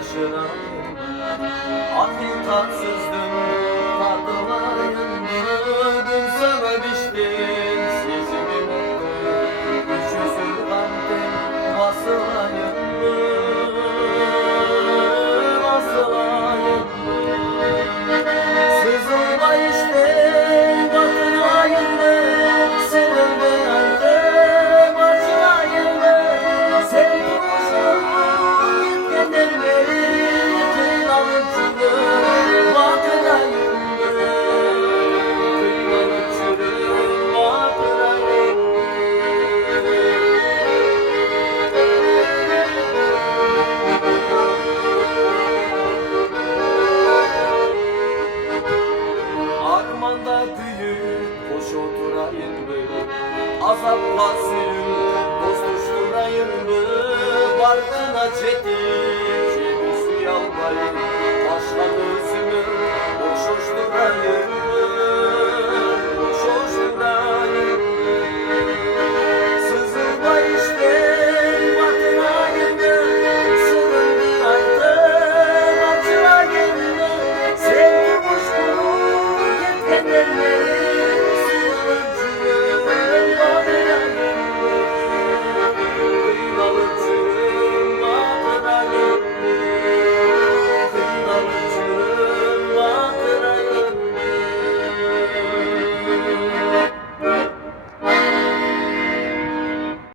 taşırayım. Aklın tatsızdın, tadılayım. Gün sana biçtin, sesimin oldu. Üç yüzü kandım, basılayım. Basılayım. Sızılma işte, batılayım. Sınırlı halde, başlayım. Sen duruşun, gitmeden beri, kıymalı çürüm, batılayım. Kıymalı çürüm, batılayım. Armanda büyük, boş oturayım mı? Azapla suyun, dostuşturayım mı? Barkına çekip, cebi suya almayın. Başka gözümü boşuşturayım.